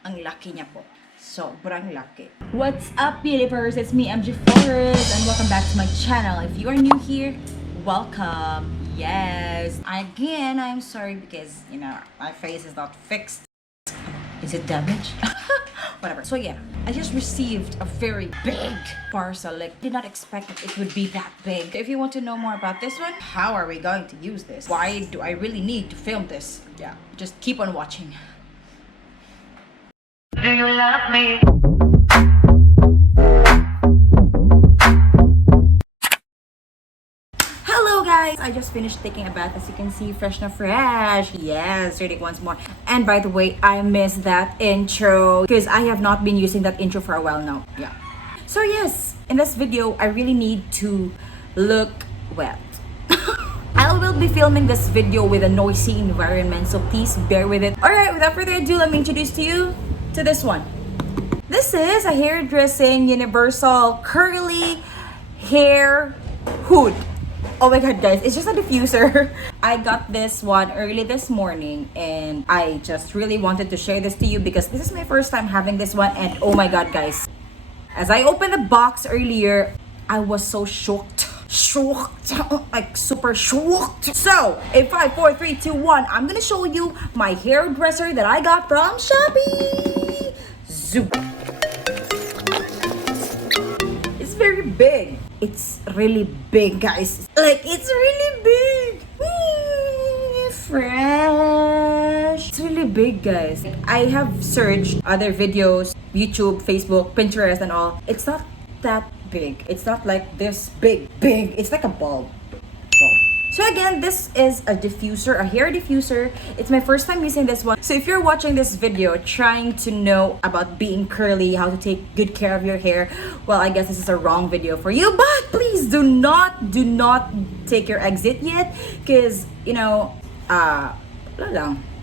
Ang laki niya po. Sobrang laki. What's up, universe? It's me, mgfloresbznz, and welcome back to my channel. If you are new here, welcome. Yes. Again, I'm sorry because, you know, my face is not fixed. Is it damaged? Whatever. So yeah, I just received a very big parcel. Like, did not expect that it would be that big. If you want to know more about this one, how are we going to use this? Why do I really need to film this? Yeah, just keep on watching. Do you love me? Hello guys! I just finished taking a bath. As you can see, fresh na fresh. Yes, ready once more. And by the way, I missed that intro because I have not been using that intro for a while now. Yeah. So yes, in this video, I really need to look wet. I will be filming this video with a noisy environment, so please bear with it. Alright, without further ado, let me introduce to you to this one. This is a hairdressing universal curly hair hood. Oh my god guys, it's just a diffuser. I got this one early this morning and I just really wanted to share this to you because this is my first time having this one, and oh my god guys, as I opened the box earlier, I was so shocked, like super shocked. So in 5, 4, 3, 2, 1, I'm gonna show you my hairdresser that I got from Shopee. Zoom. It's very big. It's really big, guys. Like, it's really big. Fresh. It's really big, guys. I have searched other videos, YouTube, Facebook, Pinterest, and all. It's not that big. It's not like this big. It's like a bulb. So again, this is a diffuser, a hair diffuser. It's my first time using this one. So if you're watching this video trying to know about being curly, how to take good care of your hair, well, I guess this is a wrong video for you. But please do not take your exit yet, because you know,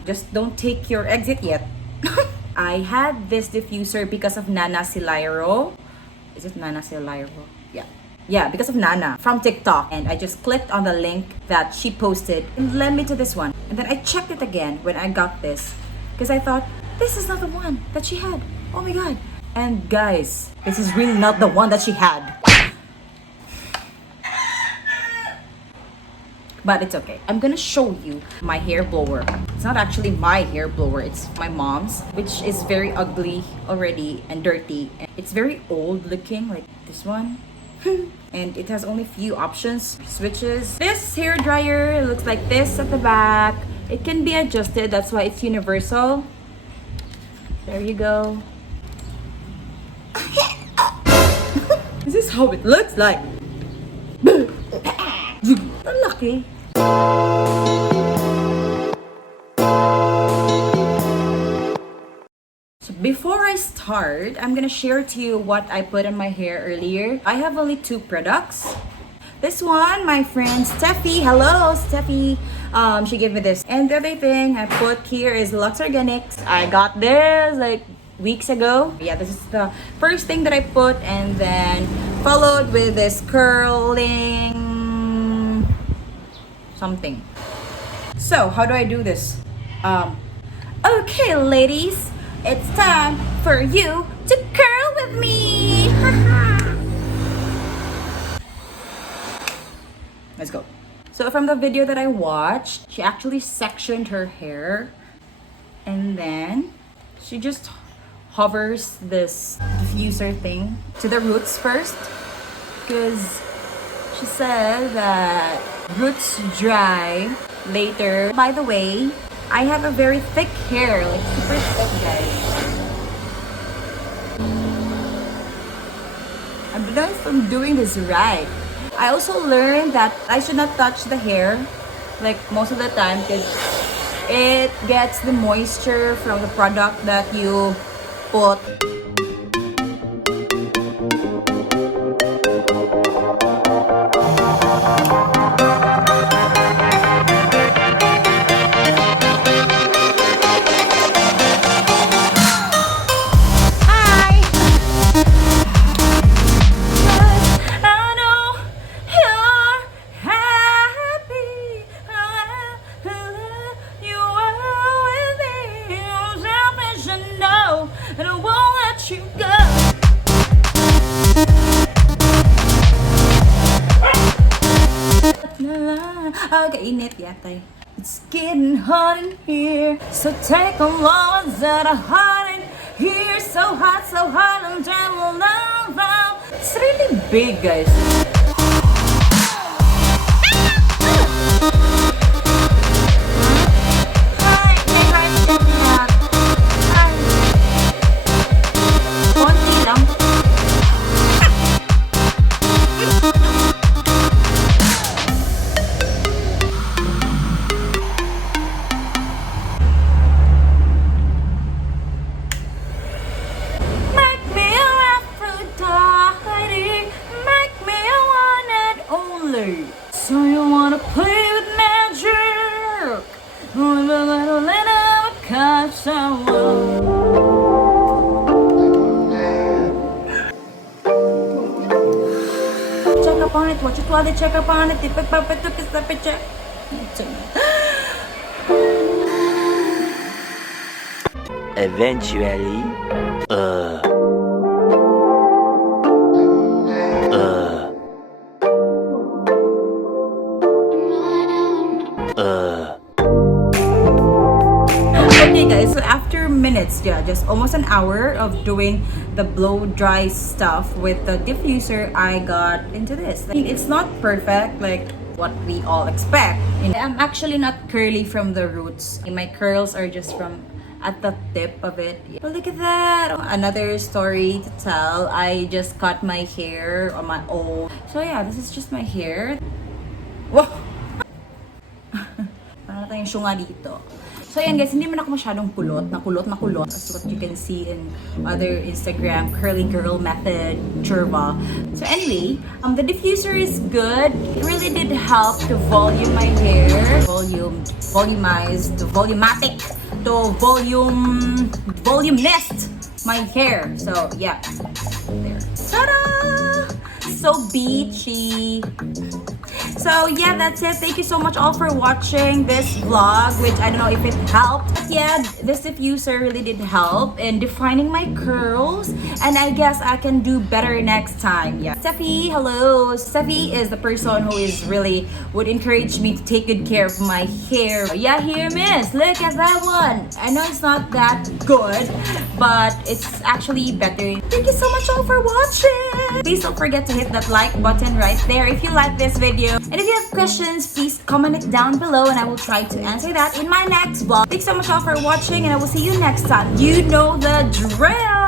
just don't take your exit yet. I had this diffuser because of Nana Silairo. Is it Nana Silairo? Yeah, because of Nana from TikTok, and I just clicked on the link that she posted and led me to this one. And then I checked it again when I got this because I thought, this is not the one that she had. Oh my god. And guys, this is really not the one that she had. But it's okay. I'm gonna show you my hair blower. It's not actually my hair blower, it's my mom's, which is very ugly already and dirty. And it's very old looking, like this one. And it has only few options, switches. This hair dryer looks like this at the back. It can be adjusted, that's why it's universal. There you go. This is how it looks like. Lucky. Before I start, I'm gonna share to you what I put on my hair earlier. I have only 2 products. This one, my friend Steffi, hello Steffi, she gave me this. And the other thing I put here is Lux Organics. I got this like weeks ago. Yeah, this is the first thing that I put, and then followed with this curling something. So how do I do this? Okay ladies, it's time for you to curl with me. Let's go. So from the video that I watched, she actually sectioned her hair, and then she just hovers this diffuser thing to the roots first, because she said that roots dry later. By the way, I have a very thick hair, like super thick, guys. I'm learning from doing this right. I also learned that I should not touch the hair, like most of the time, because it gets the moisture from the product that you put. No, let you go. Okay, init yata. It's getting hot in here, so take a moment that are hot in here. So hot, I'm down now. It's really big, guys. So you wanna play with magic? Live a little catch check up on it, watch it while they check up on it. If Papa took his picture. Eventually, Okay guys, so after minutes, yeah, just almost an hour of doing the blow dry stuff with the diffuser, I got into this. It's not perfect like what we all expect. I'm actually not curly from the roots. My curls are just from at the tip of it. But look at that! Another story to tell. I just cut my hair on my own. So yeah, this is just my hair. Wow! Parang tayong syunga dito. So ayan guys, hindi man ako masyadong kulot as what you can see in other Instagram curly girl method churba. So anyway, the diffuser is good. It really did help to volume my hair, volumize, to volumatic, to voluminest my hair. So yeah, there. Ta-da! So beachy. So yeah, that's it. Thank you so much all for watching this vlog, which I don't know if it helped. But yeah, this diffuser really did help in defining my curls, and I guess I can do better next time. Yeah. Steffi, hello. Steffi is the person who is really would encourage me to take good care of my hair. Yeah, here, miss. Look at that one. I know it's not that good, but it's actually better. Thank you so much all for watching. Please don't forget to hit that like button right there if you like this video. And if you have questions, please comment it down below and I will try to answer that in my next vlog. Thanks so much all for watching and I will see you next time. You know the drill!